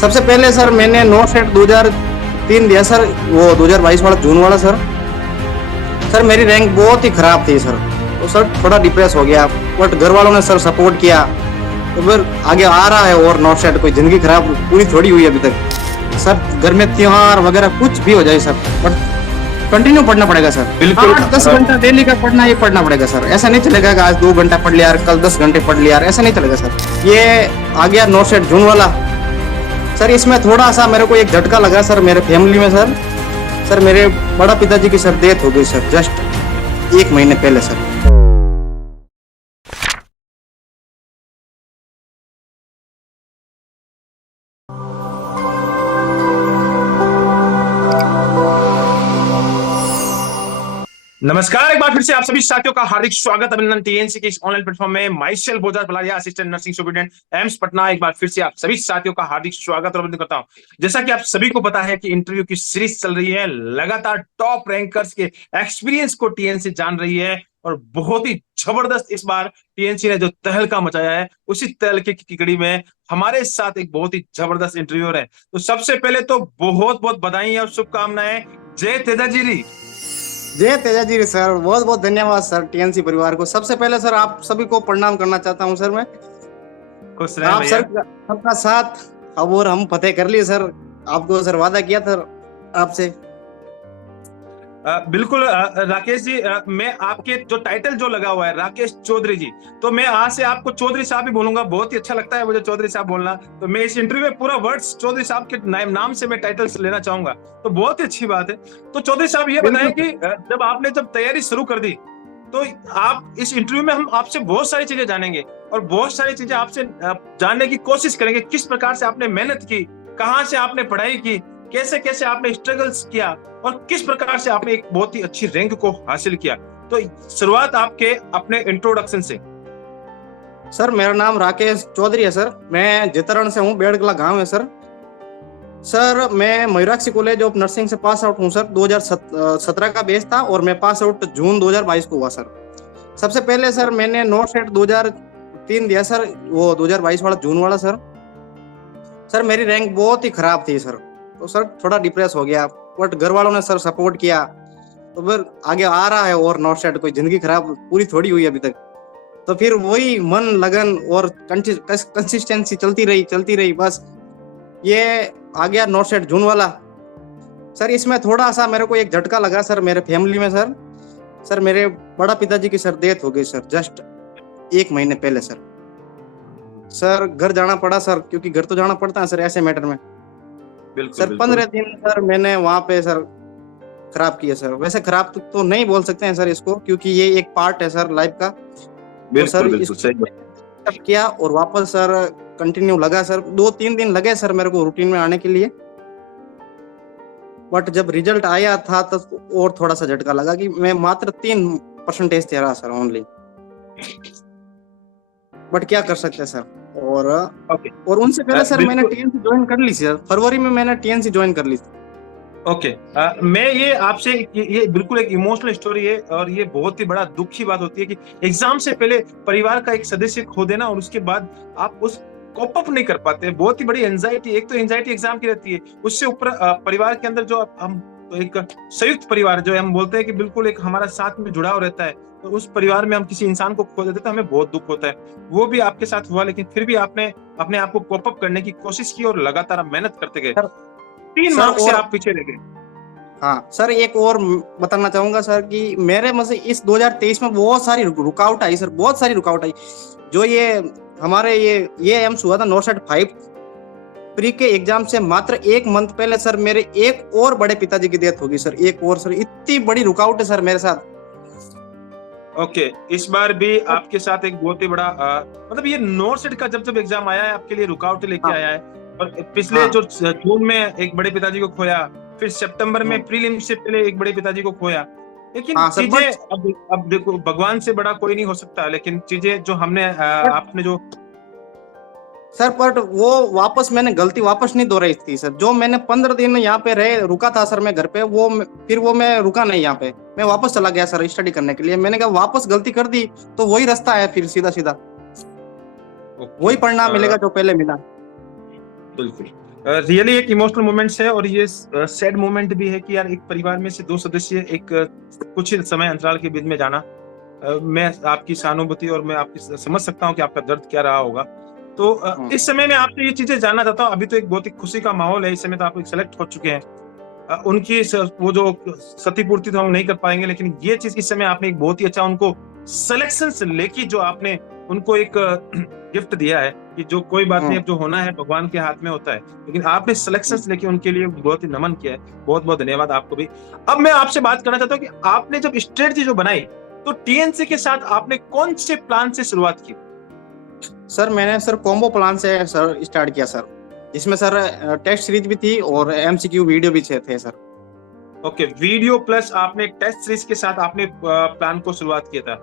सबसे पहले सर मैंने नो सेट 2003 दिया सर, वो 2022 वाला जून वाला सर मेरी रैंक बहुत ही खराब थी सर। तो सर थोड़ा डिप्रेस हो गया, बट घर वालों ने सर सपोर्ट किया तो फिर आगे आ रहा है। और नो सेट कोई जिंदगी खराब पूरी थोड़ी हुई अभी तक सर। घर में त्योहार वगैरह कुछ भी हो जाए सर, बट कंटिन्यू पढ़ना पड़ेगा सर। बिल्कुल 10 घंटा डेली का पढ़ना ही पढ़ना पड़ेगा सर। ऐसा नहीं चलेगा कि आज 2 घंटा पढ़ लिया, कल 10 घंटे पढ़ लिया, ऐसा नहीं चलेगा सर। ये आ गया नो सेट जून वाला सर, इसमें थोड़ा सा मेरे को एक झटका लगा सर मेरे फैमिली में सर मेरे बड़ा पिताजी की सर डेथ हो गई सर, जस्ट 1 महीने पहले सर। नमस्कार, एक बार फिर से आप सभी साथियों का हार्दिक स्वागत, अभिनंदन टीएनसी के इस ऑनलाइन प्लेटफॉर्म में। Myself Bojar Palaria, assistant nursing superintendent AIIMS Patna. एक बार फिर से आप सभी साथियों का हार्दिक स्वागत और अभिनंदन करता हूं। जैसा कि आप सभी को पता है कि इंटरव्यू की सीरीज चल रही है, लगातार टॉप रैंकर्स के एक्सपीरियंस को टीएनसी जान रही है और बहुत ही जबरदस्त इस बार टीएनसी ने जो तहलका मचाया है, उसी तहलके की कड़ी में हमारे साथ एक बहुत ही जबरदस्त इंटरव्यूअर है। तो सबसे पहले तो बहुत बहुत बधाई और शुभकामनाएं जय तेजाजी। जय तेजाजी सर, बहुत बहुत धन्यवाद सर टीएनसी परिवार को। सबसे पहले सर आप सभी को प्रणाम करना चाहता हूं सर मैं। खुश रहें आप भैया। सर सबका साथ अब और हम फतेह कर लिए सर। आपको सर वादा किया था आपसे। बिल्कुल राकेश जी, मैं आपके जो टाइटल जो लगा हुआ है राकेश चौधरी जी, तो मैं आज से आपको चौधरी साहब ही बोलूंगा। बहुत ही अच्छा लगता है मुझे चौधरी साहब बोलना। तो मैं इस इंटरव्यू में पूरा वर्ड्स चौधरी साहब के नाम से मैं टाइटल्स लेना चाहूंगा, तो बहुत ही अच्छी बात है। तो चौधरी साहब ये बताएं कि जब तैयारी शुरू कर दी, तो आप इस इंटरव्यू में हम आपसे बहुत सारी चीजें जानेंगे और बहुत सारी चीजें आपसे जानने की कोशिश करेंगे। किस प्रकार से आपने मेहनत की, कहाँ से आपने पढ़ाई की, कैसे कैसे आपने स्ट्रगल्स किया और किस प्रकार से आपने एक बहुत ही अच्छी रैंक को हासिल किया। तो शुरुआत आपके अपने इंट्रोडक्शन से। सर मेरा नाम राकेश चौधरी है सर, मैं जितरण से हूँ, बेड़गला गांव है सर। सर मैं मयूराक्षी कॉलेज ऑफ नर्सिंग से पास आउट हूँ सर। 2017 का बेस था और मैं पास आउट जून 2022 को हुआ सर। सबसे पहले सर मैंने नो सेट 2003 दिया सर, वो 2022 वाला जून वाला सर मेरी रैंक बहुत ही खराब थी सर। तो सर थोड़ा डिप्रेस हो गया, बट घर वालों ने सर सपोर्ट किया तो फिर आगे आ रहा है। और नो सेट कोई जिंदगी खराब पूरी थोड़ी हुई अभी तक। तो फिर वही मन लगन और कंसिस्टेंसी चलती रही बस। ये आ गया नो सेट जून वाला सर। इसमें थोड़ा सा मेरे को एक झटका लगा सर मेरे फैमिली में सर मेरे बड़ा पिताजी की सर डेथ हो गई सर, जस्ट 1 महीने पहले सर घर जाना पड़ा सर, क्योंकि घर तो जाना पड़ता है सर ऐसे मैटर में। सर 15 दिन सर मैंने वहां पे सर खराब किया सर। वैसे खराब तो नहीं बोल सकते हैं सर इसको, क्योंकि ये एक पार्ट है सर लाइफ का। तो सर इसको किया और वापस सर कंटिन्यू लगा सर। 2-3 दिन लगे सर मेरे को रूटीन में आने के लिए, बट जब रिजल्ट आया था तो और थोड़ा सा झटका लगा कि मैं मात्र 3% थे रहा सर ओनली। बट क्या कर सकते हैं सर। और उनसे पहले सर मैंने टीएनसी ज्वाइन कर ली सर। फरवरी में मैंने टीएनसी ज्वाइन कर ली थी। ओके, मैं ये आपसे ये बिल्कुल एक इमोशनल स्टोरी है और ये बहुत ही बड़ा दुख की बात होती है कि एग्जाम से पहले परिवार का एक सदस्य खो देना और उसके बाद आप उस कोप अप नहीं कर पाते। बहुत ही बड़ी एंजाइटी, एक तो एंजाइटी एग्जाम की रहती है, उससे ऊपर परिवार के अंदर जो हम एक संयुक्त परिवार जो हम बोलते हैं कि बिल्कुल एक हमारा साथ में जुड़ाव रहता है, तो उस परिवार में हम किसी इंसान को खो देते तो हमें बहुत दुख होता है। वो भी आपके साथ हुआ, लेकिन फिर भी आपने अपने आप को कोप अप करने की कोशिश की और लगातार मेहनत करते गए। 3 मार्क्स से आप पीछे रह गए। हाँ सर, एक और बताना चाहूंगा सर कि मेरे में से इस 2023 में बहुत सारी रुकावट आई सर, बहुत सारी रुकावट आई। जो ये हमारे ये एम्स हुआ था नो सेट 5 प्री के एग्जाम से मात्र 1 मंथ पहले सर मेरे एक और बड़े पिताजी की डेथ होगी सर। एक और सर, इतनी बड़ी रुकावट है सर मेरे साथ। ओके, इस बार भी आपके साथ एक बहुत ही बड़ा मतलब ये नो सेट का जब एग्जाम आया है आपके लिए रुकावट लेके आया है। और पिछले जो जून में एक बड़े पिताजी को खोया, फिर सितंबर में प्रीलिम से पहले एक बड़े पिताजी को खोया। लेकिन चीजें अब देखो, भगवान से बड़ा कोई नहीं हो सकता, लेकिन चीजें जो हमने आपने जो सर, बट वो वापस मैंने गलती वापस नहीं दोहराई थी सर। जो मैंने 15 दिन यहाँ पे रुका था सर मैं घर पे, फिर मैं रुका नहीं यहाँ पे, मैं वापस चला गया सर स्टडी करने के लिए। मैंने कहा वापस गलती कर दी तो वही रास्ता है, फिर सीधा वही परिणाम मिलेगा जो पहले मिला। बिल्कुल। रियली एक इमोशनल मोमेंट्स है, और ये सैड मोमेंट भी है कि यार एक परिवार में से दो सदस्य एक कुछ ही समय अंतराल के बीच में जाना। मैं आपकी सहानुभूति और मैं आपकी समझ सकता हूँ कि आपका दर्द क्या रहा होगा। तो हम्म। इस समय मैं आपसे ये चीजें जानना चाहता हूँ। अभी तो एक बहुत ही खुशी का माहौल है, इस समय तो आप सेलेक्ट हो चुके हैं। उनकी वो जो क्षतिपूर्ति तो हम नहीं कर पाएंगे, लेकिन ये चीज इस समय आपने एक बहुत ही अच्छा उनको सिलेक्शन से लेके जो आपने उनको एक गिफ्ट दिया है कि जो कोई बात नहीं, अब जो होना है भगवान के हाथ में होता है, लेकिन आपने सिलेक्शन से लेके उनके लिए बहुत ही नमन किया है। बहुत बहुत धन्यवाद आपको भी। अब मैं आपसे बात करना चाहता हूँ कि आपने जब स्ट्रेटजी जो बनाई, तो टीएनसी के साथ आपने कौन से प्लान से शुरुआत की? सर मैंने सर कॉम्बो प्लान से सर स्टार्ट किया सर, जिसमें सर टेस्ट सीरीज भी थी और एमसीक्यू वीडियो भी थे सर। ओके, वीडियो प्लस आपने एक टेस्ट सीरीज के साथ आपने प्लान को शुरुआत किया था।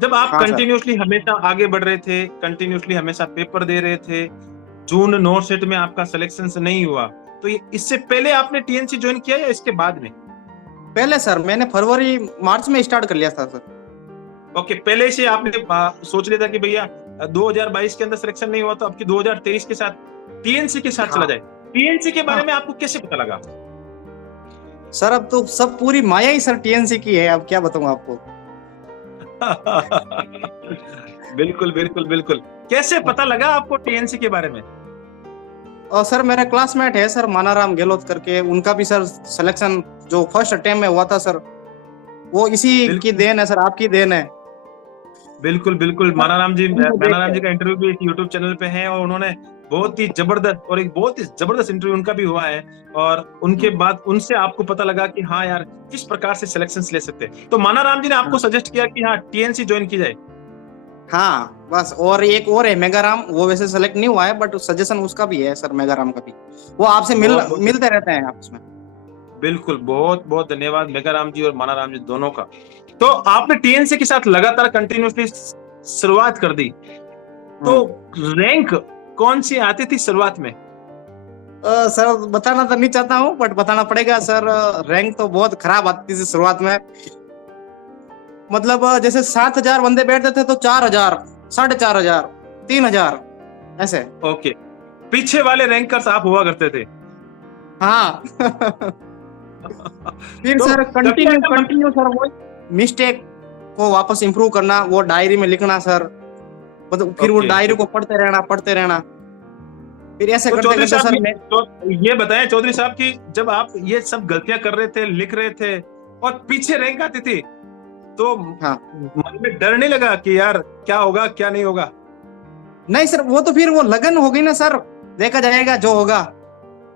जब आप हाँ सर। कंटिन्यूअसली हमेशा आगे बढ़ रहे थे, कंटिन्यूअसली हमेशा पेपर दे रहे थे, जून नॉर्थ सेट में आपका सिलेक्शन नहीं हुआ, तो ये इससे पहले आपने टीएनसी ज्वाइन किया या इसके बाद में? पहले सर मैंने फरवरी मार्च में स्टार्ट कर लिया था सर। ओके, पहले से आपने सोच लिया था कि भैया 2022 के अंदर सिलेक्शन नहीं हुआ तो अब की 2023 के साथ टीएनसी के साथ चला हाँ जाए। टीएनसी के बारे हाँ में आपको कैसे पता लगा? सर, अब तो सब पूरी माया ही सर टीएनसी की है, अब क्या बताऊं आपको। बिल्कुल बिल्कुल बिल्कुल। कैसे पता लगा आपको टीएनसी के बारे में? और सर मेरा क्लासमेट है सर मानाराम गहलोत करके, उनका भी सर सिलेक्शन जो फर्स्ट अटेम्प्ट में हुआ था सर, वो इसी की बिल्कुल देन है सर, आपकी देन है बिल्कुल बिल्कुल। मानाराम जी, उनको देख मानाराम के। जी का इंटरव्यू भी एक यूट्यूब चैनल पे है, और उन्होंने बहुत ही जबरदस्त, और एक बहुत ही जबरदस्त इंटरव्यू उनका भी हुआ है, और उनके बाद उनसे आपको पता लगा कि हाँ यार किस प्रकार से सिलेक्शंस ले सकते हैं। तो मानाराम जी ने आपको सजेस्ट किया कि हाँ टीएनसी ज्वाइन की जाए। हाँ बस, और एक और है मेगाराम, वो वैसे सेलेक्ट नहीं हुआ है बट सजेशन उसका भी है सर, मेगाराम का भी। वो आपसे बहुत बहुत मिलते रहते हैं आपस में। बिल्कुल, बहुत बहुत धन्यवाद मेगाराम जी और मानाराम जी दोनों का। तो आपने टीएनसी के साथ लगातार कंटिन्यूअसली शुरुआत कर दी, तो रैंक कौन सी आती थी शुरुआत में? सर बताना तो नहीं चाहता हूँ बट बताना पड़ेगा सर। रैंक तो बहुत खराब आती थी शुरुआत में। मतलब जैसे 7,000 बंदे बैठते थे तो 4,000, 4,500, 3,000 ऐसे। ओके, पीछे वाले रैंकर्स आप हुआ करते थे। हाँ फिर तो सर कभी ऐसा मन- कंटिन्यू सर वो मिस्टेक को वापस इंप्रूव करना, वो डायरी में लिखना सर, मतलब फिर वो ओके, डायरी को पढ़ते रहना, फिर ऐसे तो करते चौधरी करते साहब सर मैं। तो ये बताएं चौधरी साहब कि जब आप ये सब गलतियां कर रहे थे, लिख रहे थे, और पीछे रैंक आती थी, तो हाँ मन में डर नहीं लगा कि यार क्या होगा क्या नहीं होगा? नहीं सर, वो तो फिर वो लगन हो गई ना सर, देखा जाएगा जो होगा।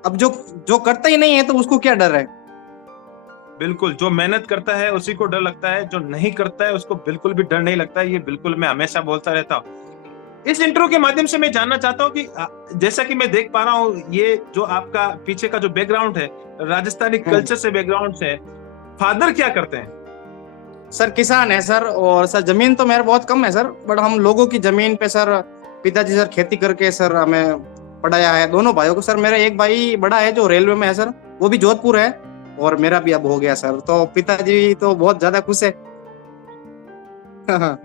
अब जो जो करता ही नहीं है तो उसको क्या डर है। बिल्कुल, जो मेहनत करता है उसी को डर लगता है, जो नहीं करता है उसको बिल्कुल भी डर नहीं लगता है। ये बिल्कुल मैं हमेशा बोलता रहता हूँ। इस इंट्रो के माध्यम से मैं जानना चाहता हूँ कि जैसा कि मैं देख पा रहा हूँ, ये जो आपका पीछे का जो बैकग्राउंड है, राजस्थानी कल्चर से बैकग्राउंड से, फादर क्या करते हैं? सर किसान है सर, और सर जमीन तो मेरा बहुत कम है सर, बट हम लोगों की जमीन पे सर पिताजी सर खेती करके सर हमें पढ़ाया है, दोनों भाइयों को सर। मेरा एक भाई बड़ा है जो रेलवे में है सर, वो भी जोधपुर है, और मेरा भी अब हो गया सर, तो पिताजी तो बहुत ज्यादा खुश है।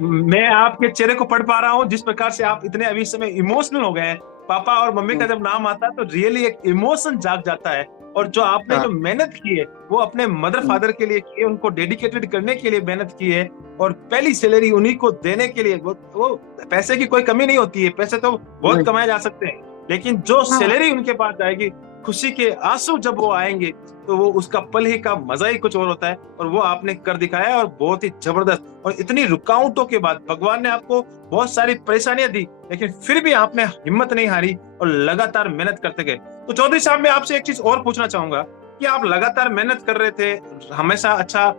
मैं आपके चेहरे को पढ़ पा रहा हूँ, जिस प्रकार से आप इतने अभी इस समय इमोशनल हो गए हैं। पापा और मम्मी का जब नाम आता है तो रियली एक इमोशन जाग जाता है, और जो आपने जो मेहनत की है वो अपने मदर फादर के लिए की है, उनको डेडिकेटेड करने के लिए मेहनत की है, और पहली सैलरी उन्हीं को देने के लिए। वो पैसे की कोई कमी नहीं होती है, पैसे तो बहुत कमाए जा सकते हैं, लेकिन जो सैलरी उनके पास जाएगी, खुशी के आंसू जब वो आएंगे, तो वो उसका पल ही का मजा ही कुछ और होता है, और वो आपने कर दिखाया, और बहुत ही जबरदस्त। और इतनी रुकावटों के बाद भगवान ने आपको बहुत सारी परेशानियां दी, लेकिन फिर भी आपने हिम्मत नहीं हारी और लगातार मेहनत करते गए। तो चौधरी साहब, मैं आपसे एक चीज और पूछना चाहूंगा कि आप लगातार मेहनत कर रहे थे, हमेशा अच्छा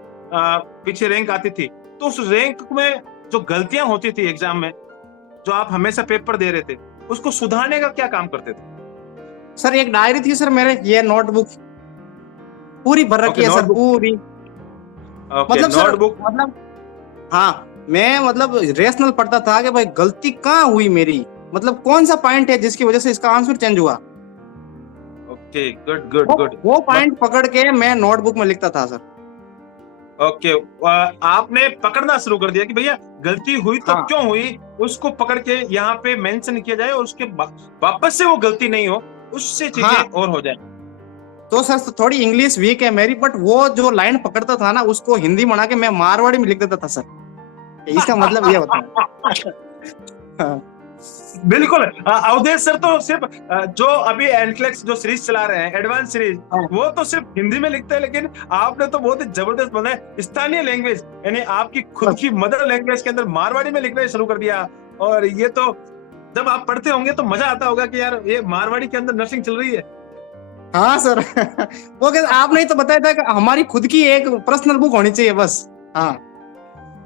पीछे रैंक आती थी, तो उस रैंक में जो गलतियां होती थी एग्जाम में, जो आप हमेशा पेपर दे रहे थे, उसको सुधारने का क्या काम करते थे? सर एक डायरी थी सर मेरे, ये नोटबुक पूरी भर रखी है सर, पूरी। मतलब सर नोटबुक। मतलब हाँ, मैं मतलब रेशनल पढ़ता था कि भाई गलती कहाँ हुई मेरी, मतलब कौन सा पॉइंट है जिसकी वजह से इसका आंसर चेंज हुआ। Okay, good good good. वो पॉइंट पकड़ के मैं नोटबुक में लिखता था सर। ओके, आपने पकड़ना शुरू कर दिया कि भैया गलती हुई तो क्यों हुई, उसको पकड़ के यहाँ पे मेंशन किया जाए, और उसके वापस से वो गलती नहीं हो, उससे हाँ चीजें और हो जाए। तो सर थोड़ी इंग्लिश वीक है मेरी, बट वो जो लाइन पकड़ता था ना उसको हिंदी बना के मैं मारवाड़ी में लिख देता था सर, इसका मतलब ये होता है। हाँ बिल्कुल। अवधेश सर तो सिर्फ जो अभी एंटलेक्स जो सीरीज चला रहे हैं, एडवांस सीरीज, हाँ वो तो सिर्फ हिंदी में लिखते हैं, लेकिन आपने तो बहुत ही जबरदस्त बनाया स्थानीय लैंग्वेज, यानी आपकी खुद की मदर लैंग्वेज के अंदर मारवाड़ी में लिखना शुरू कर दिया। और ये तो जब आप पढ़ते होंगे तो मजा आता होगा कि यार ये मारवाड़ी के अंदर नर्सिंग चल रही है। हाँ सर। वो आपने ही तो बताया था कि हमारी खुद की एक पर्सनल बुक होनी चाहिए बस। हाँ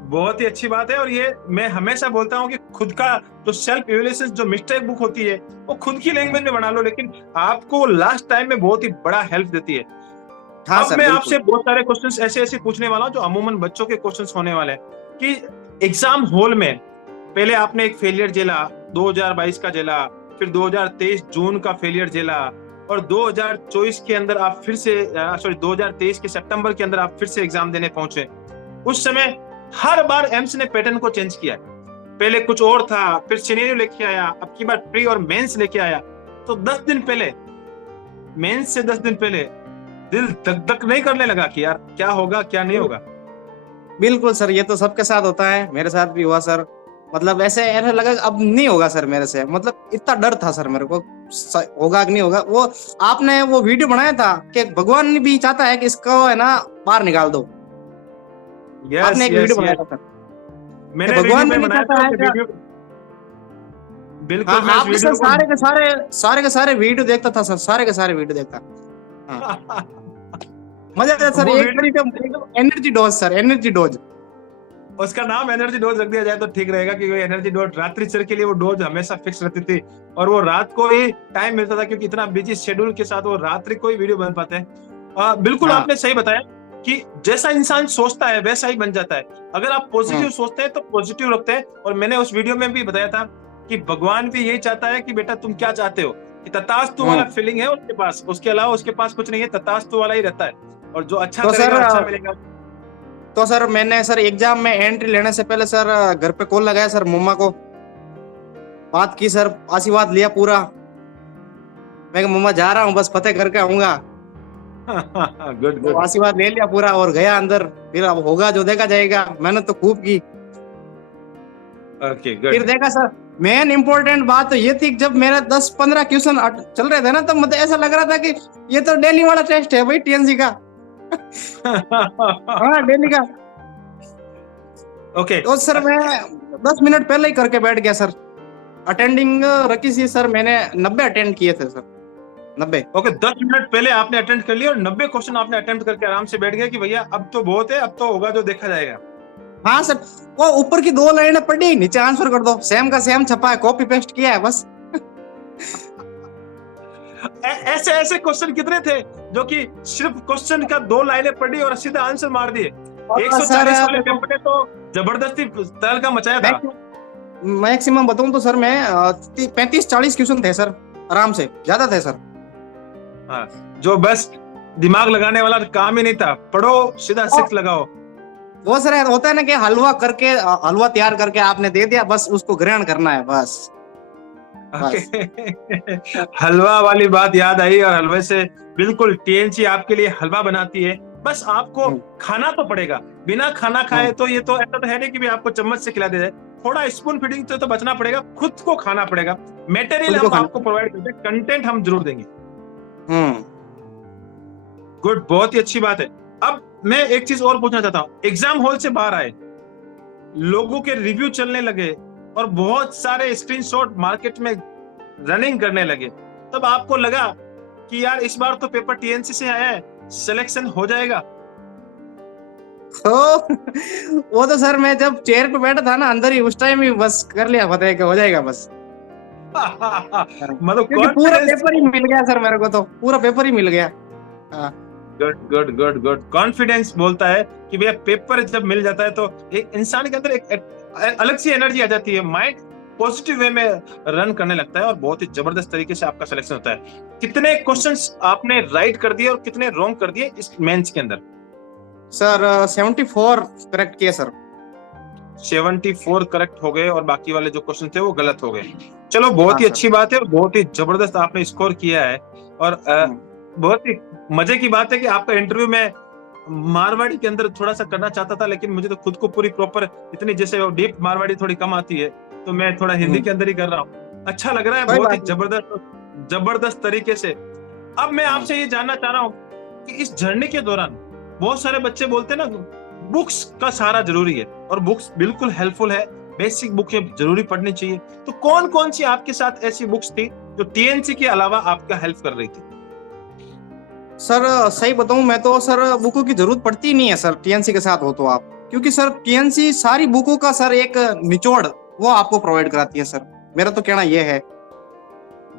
बहुत ही अच्छी बात है। और ये मैं हमेशा बोलता हूँ कि खुद का जो सेल्फ इवैल्यूएशन जो मिस्टेक बुक होती है वो खुद की लैंग्वेज में बना लो, लेकिन आपको लास्ट टाइम में बहुत ही बड़ा हेल्प देती है। हाँ अब सर मैं बिल्कुल। आपसे बहुत सारे क्वेश्चंस ऐसे ऐसे पूछने वाला हूँ जो अमूमन बच्चों के क्वेश्चंस होने वाले हैं कि एग्जाम हॉल में पहले आपने एक फेलियर झेला, 2022 का झेला, फिर 2023 जून का फेलियर झेला, और 2024 के अंदर आप फिर से 2023 के सितंबर के अंदर आप फिर से एग्जाम देने पहुंचे। उस समय हर बार एम्स ने पैटर्न को चेंज किया। पहले कुछ और था, फिर सिनेरियो लेके आया, अब की बार प्री और मेंस लेके आया। तो 10 दिन पहले, मेंस से 10 दिन पहले दिल धक धक नहीं करने लगा कि यार क्या होगा क्या नहीं होगा? बिल्कुल सर, ये तो सबके साथ होता है, मेरे साथ भी हुआ सर। मतलब ऐसा लगा अब नहीं होगा सर मेरे से, मतलब इतना डर था सर मेरे को होगा कि नहीं होगा। वो आपने वो वीडियो बनाया था कि भगवान भी चाहता है कि इसको है ना बाहर निकाल दो। यस आपने एक यस वीडियो बनाया यस, था सर, मैंने भगवान वीडियो भी पे नहीं बनाया चाहता था है कि क्या? वीडियो, बिल्कुल हाँ मैं इस आपने सर वीडियो को सारे के सारे वीडियो देखता था सर, सारे के सारे वीडियो देखता। हाँ मजा आता है सर, वो एक वीडियो, तरीके energy dose sir, energy dose. उसका नाम एनर्जी डोज रख दिया जाए तो ठीक रहेगा, क्योंकि एनर्जी डोज रात्रि के लिए वो डोज हमेशा फिक्स रहती थी और वो रात को ही टाइम मिलता था, क्योंकि इतना बिजी शेड्यूल के साथ वो रात्रि को ही वीडियो बन पाते हैं। बिल्कुल हाँ आपने सही बताया कि जैसा इंसान सोचता है वैसा ही बन जाता है। अगर आप पॉजिटिव सोचते हैं तो पॉजिटिव रखते हैं। और मैंने उस वीडियो में भी बताया था कि भगवान भी यही चाहता है कि बेटा तुम क्या चाहते हो, कि तथास्तु वाला फीलिंग है उसके पास, उसके अलावा उसके पास कुछ नहीं है, तथास्तु वाला ही रहता है। और जो अच्छा तो करेगा सर अच्छा मिलेगा। तो सर मैंने सर एग्जाम में एंट्री लेने से पहले सर घर पे कॉल लगाया सर, मम्मा को बात की सर, आशीर्वाद लिया पूरा। मैं कहा, मम्मा जा रहा हूँ बस फतेह करके आऊंगा। गुड तो गुड। आशीर्वाद ले लिया पूरा और गया अंदर। फिर अब होगा जो देखा जाएगा, मैंने तो खूब की। ओके फिर गुड। देखा सर, मेन इंपॉर्टेंट बात तो ये थी कि जब मेरा 10-15 क्वेश्चन चल रहे थे ना, तो मुझे ऐसा लग रहा था कि ये तो डेली वाला टेस्ट है भाई, टीएनसी का। हाँ डेली का। ओके तो सर मैं 10 मिनट पहले ही करके बैठ गया सर। अटेंडिंग रखी थी सर मैंने, 90 अटेंड किए थे सर, 90। ओके, 10 मिनट पहले आपने अटेम्प्ट कर लिया और 90 क्वेश्चन आपने अटेम्प्ट करके आराम से बैठ गया कि भैया अब तो बहुत है, अब तो होगा जो देखा जाएगा। हाँ सर, वो ऊपर की 2 लाइनें पढ़ी, नीचे आंसर कर दो, सेम का सेम छपा है, कॉपी पेस्ट किया है बस। ऐसे ऐसे क्वेश्चन कितने थे जो कि सिर्फ क्वेश्चन का 2 लाइनें पढ़ी और सीधा आंसर मार दिए? 140 वाले पेपर ने तो जबरदस्ती तहलका मचाया था। मैक्सिमम बताऊं तो सर मैं 35-40 क्वेश्चन थे सर, आराम से, ज्यादा थे सर। हाँ, जो बस दिमाग लगाने वाला काम ही नहीं था, पढ़ो सीधा 6 लगाओ। वो सर होता है ना कि हलवा तैयार करके आपने दे दिया, बस उसको ग्रहण करना है बस। हलवा वाली बात याद आई, और हलवे से बिल्कुल टीएनसी आपके लिए हलवा बनाती है। बस आपको खाना तो पड़ेगा, बिना खाना खाए तो ये तो ऐसा तो है नहीं कि भी आपको चम्मच से खिला दे जाए, थोड़ा स्पून फीडिंग से तो बचना पड़ेगा, खुद को खाना पड़ेगा। मटेरियल हम आपको प्रोवाइड करते हैं, कंटेंट हम जरूर देंगे। गुड, बहुत ही अच्छी बात है। अब मैं एक चीज और पूछना चाहता हूँ, एग्जाम हॉल से बाहर आए, लोगों के रिव्यू चलने लगे और बहुत सारे स्क्रीनशॉट मार्केट में रनिंग करने लगे, तब आपको लगा कि यार इस बार तो पेपर टीएनसी से आया है, सिलेक्शन हो जाएगा? वो तो सर मैं जब चेयर पे बैठा था ना अंदर ही, उस टाइम ही बस कर लिया पता है कि हो जाएगा बस। मतलब पूरा पेपर ही मिल गया सर मेरे को, तो पूरा पेपर ही मिल गया। Good good good good. Confidence बोलता है कि भैया पेपर जब मिल जाता है तो एक इंसान के अंदर एक अलग सी एनर्जी आ जाती है, माइंड पॉजिटिव वे में रन करने लगता है और बहुत ही जबरदस्त तरीके से आपका सिलेक्शन होता है। कितने क्वेश्चंस आपने राइट कर दिए और कितने रॉन्ग कर दिए इस मेंस के अंदर? सर 74 करेक्ट किया सर। 74 करेक्ट हो गए और बाकी वाले जो क्वेश्चन थे वो गलत हो गए। चलो बहुत हाँ ही सर। अच्छी बात है और बहुत ही जबरदस्त आपने स्कोर किया है। और बहुत ही मजे की बात है कि आपका इंटरव्यू में मारवाड़ी के अंदर थोड़ा सा करना चाहता था, लेकिन मुझे तो खुद को पूरी प्रॉपर इतनी जैसे डीप मारवाड़ी थोड़ी कम आती है, तो मैं थोड़ा हिंदी के अंदर ही कर रहा हूँ। अच्छा लग रहा है, कोई बहुत ही बात नहीं। जबरदस्त तरीके से। अब मैं आपसे ये जानना चाह रहा हूँ कि इस जर्नी के दौरान बहुत सारे बच्चे बोलते हैं ना, बुक्स का सहारा जरूरी है, और बुक्स बिल्कुल हेल्पफुल है, बेसिक बुकें जरूरी पढ़नी चाहिए। तो कौन कौन सी आपके साथ ऐसी बुक्स थी जो टीएनसी के अलावा आपका हेल्प कर रही थी? सर सही बताऊं मैं तो सर बुकों की जरूरत पड़ती ही नहीं है सर, टीएनसी के साथ हो तो आप, क्योंकि सर टीएनसी सारी बुकों का सर एक निचोड़ वो आपको प्रोवाइड कराती है सर। मेरा तो कहना यह है।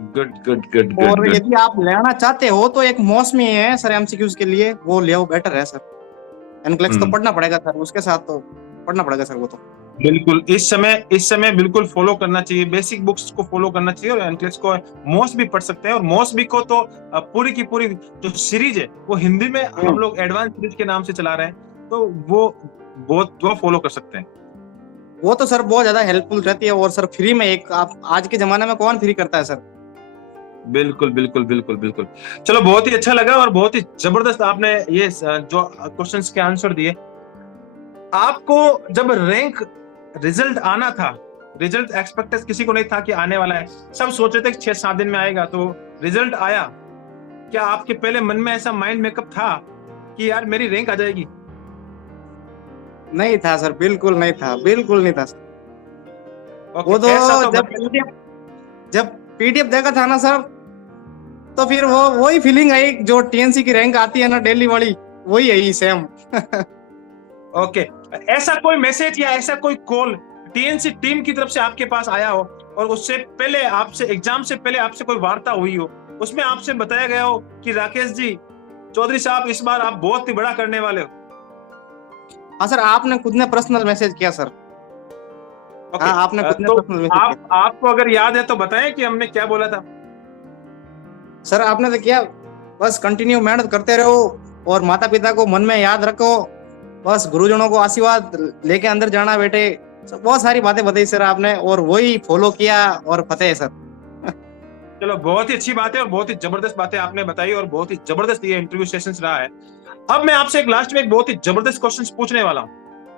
गुड गुड गुड गुड और गुड। यदि आप लेना चाहते हो तो एक मौसमी है सर एमसीक्यूज के लिए, वो ले बेटर है सर। एनक्लेक्स तो पढ़ना पड़ेगा सर, उसके साथ तो पढ़ना पड़ेगा सर वो तो। बिल्कुल इस समय बिल्कुल फॉलो करना चाहिए, बेसिक बुक्स को फॉलो करना चाहिए, और एनक्लेक्स को मोस भी पढ़ सकते हैं। और मोस भी को तो पूरी की पूरी जो सीरीज है वो हिंदी में हम लोग एडवांस सीरीज के नाम से चला रहे हैं, तो वो बहुत वो फॉलो कर सकते हैं। वो तो सर बहुत ज्यादा हेल्पफुल रहती है, और सर फ्री में एक आप आज के जमाने में कौन फ्री करता है सर। बिल्कुल बिल्कुल बिल्कुल बिल्कुल। चलो बहुत ही अच्छा लगा और बहुत ही जबरदस्त आपने ये जो क्वेश्चंस के आंसर दिए। आपको जब रैंक रिजल्ट आना था, रिजल्ट एक्सपेक्टेड किसी को नहीं था कि आने वाला है, सब सोच रहे थे कि 6-7 दिन में आएगा, तो रिजल्ट आया। क्या आपके पहले मन में ऐसा माइंड मेकअप था कि यार मेरी रैंक आ जाएगी? नहीं था सर, बिल्कुल नहीं था, बिल्कुल नहीं था सर। ओके, वो तो ऐसा तो जब पीडीएफ देखा था ना सर, तो फिर वही फीलिंग आई जो टीएनसी की रैंक आती है ना डेली वाली, वही है सेम। ओके, ऐसा कोई मैसेज या ऐसा कोई कॉल टीएनसी टीम की तरफ से आपके पास आया हो, और उससे पहले आपसे एग्जाम से पहले आपसे कोई वार्ता हुई हो, उसमें आपसे बताया गया हो कि राकेश जी, चौधरी साहब इस बार आप बहुत ही बड़ा करने वाले हो? हाँ सर, आपने खुद ने पर्सनल मैसेज किया सर। ओके, हाँ, आपने खुद ने तो पर्सनल मैसेज किया आपको अगर याद है तो बताएं कि हमने क्या बोला था। सर। आपने तो किया, बस कंटिन्यू मेहनत करते रहो और माता पिता को मन में याद रखो, बस गुरुजनों को आशीर्वाद लेके अंदर जाना बेटे। बहुत सारी बातें बताई सर आपने, और वही फॉलो किया और फतेह सर। चलो बहुत ही अच्छी बात है और बहुत ही जबरदस्त बातें आपने बताई, और बहुत ही जबरदस्त ये इंटरव्यू सेशन रहा है। अब मैं आपसे एक लास्ट में एक बहुत ही जबरदस्त क्वेश्चन पूछने वाला हूँ,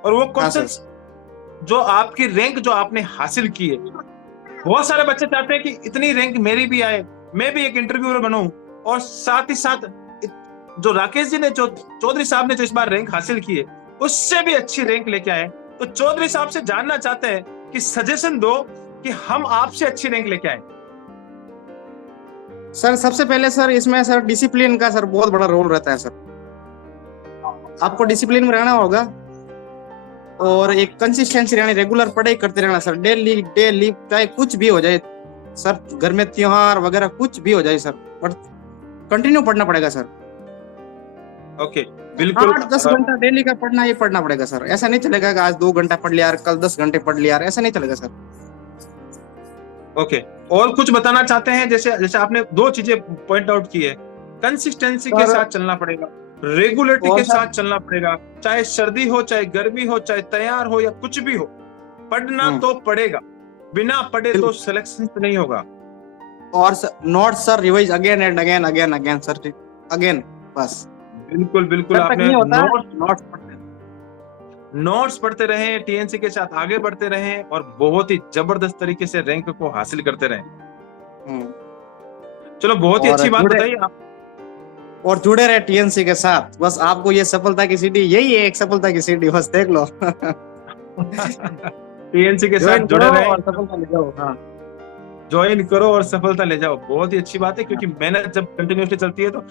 और वो क्वेश्चन जो आपकी रैंक जो आपने हासिल की है, बहुत सारे बच्चे चाहते हैं कि इतनी रैंक मेरी भी आए, मैं भी एक इंटरव्यूअर बनूं, और साथ ही साथ जो राकेश जी ने, जो चौधरी साहब ने जो इस बार रैंक हासिल की है, उससे भी अच्छी रैंक लेके आए। तो चौधरी साहब से जानना चाहते हैं कि सजेशन दो कि हम आपसे अच्छी रैंक लेके आए। सर सबसे पहले सर इसमें सर डिसिप्लिन का सर बहुत बड़ा रोल रहता है सर। आपको डिसिप्लिन में रहना होगा, और एक कंसिस्टेंसी रहनी, रेगुलर पढ़ाई करते रहना सर, डेली डेली, चाहे कुछ भी हो जाए सर, घर में त्योहार वगैरह कुछ भी हो जाए सर, बट कंटिन्यू पढ़ना पड़ेगा सर। ओके, बिल्कुल 8-10 घंटा डेली का पढ़ना ही पढ़ना पड़ेगा सर। ऐसा नहीं चलेगा कि आज 2 घंटा पढ़ लिया, कल 10 घंटे पढ़ लिया, ऐसा नहीं चलेगा सर। ओके, और कुछ बताना चाहते हैं? जैसे जैसे आपने 2 चीजें पॉइंट आउट की है, कंसिस्टेंसी के साथ चलना पड़ेगा, रेगुलरिटी के साथ चलना पड़ेगा, चाहे सर्दी हो, चाहे गर्मी हो, चाहे तैयार हो या कुछ भी हो, पढ़ना तो पड़ेगा, बिना पढ़े तो सिलेक्शन नहीं होगा। और note sir revise again and again again again sir, again, बस। बिल्कुल बिल्कुल, आपने नोट्स पढ़ते रहें, टीएनसी के साथ आगे बढ़ते रहें, और बहुत ही जबरदस्त तरीके से रैंक को हासिल करते रहें। चलो बहुत ही अच्छी बात बताई आप, और जुड़े रहे टीएनसी के साथ, बस आपको ये सफलता की सीढ़ी, यही है एक सफलता की सीढ़ी, बस देख लो। टीएनसी के साथ जुड़े रहे और सफलता ले जाओ। हाँ, ज्वाइन करो और सफलता ले जाओ। बहुत ही अच्छी बात है, क्योंकि मेहनत जब कंटिन्यूसली चलती है तो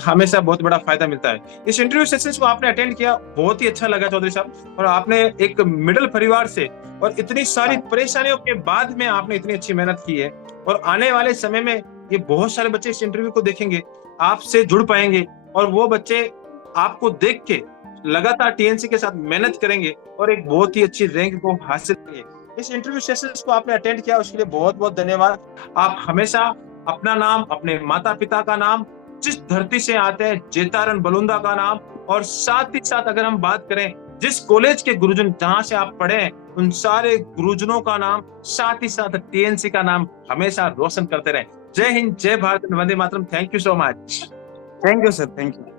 हमेशा बहुत बड़ा फायदा मिलता है। इस इंटरव्यू सेशंस को आपने अटेंड किया, बहुत ही अच्छा लगा चौधरी साहब, और आपने एक मिडिल परिवार से और इतनी सारी परेशानियों के बाद में आपने इतनी अच्छी मेहनत की है, और आने वाले समय में ये बहुत सारे बच्चे इस इंटरव्यू को देखेंगे, आपसे जुड़ पाएंगे, और वो बच्चे आपको देख के लगातार टीएनसी के साथ मेहनत करेंगे और एक बहुत ही अच्छी रैंक को हासिल करेंगे। इस इंटरव्यू सेशंस को आपने अटेंड किया, उसके लिए बहुत बहुत धन्यवाद। आप हमेशा अपना नाम, अपने माता पिता का नाम, जिस धरती से आते हैं जेतारन बलुंदा का नाम, और साथ ही साथ अगर हम बात करें जिस कॉलेज के गुरुजन जहां से आप पढ़े हैं, उन सारे गुरुजनों का नाम, साथ ही साथ टीएनसी का नाम हमेशा रोशन करते रहे। जय हिंद, जय भारत, वंदे मातरम। Thank you so much. Thank you sir, thank you.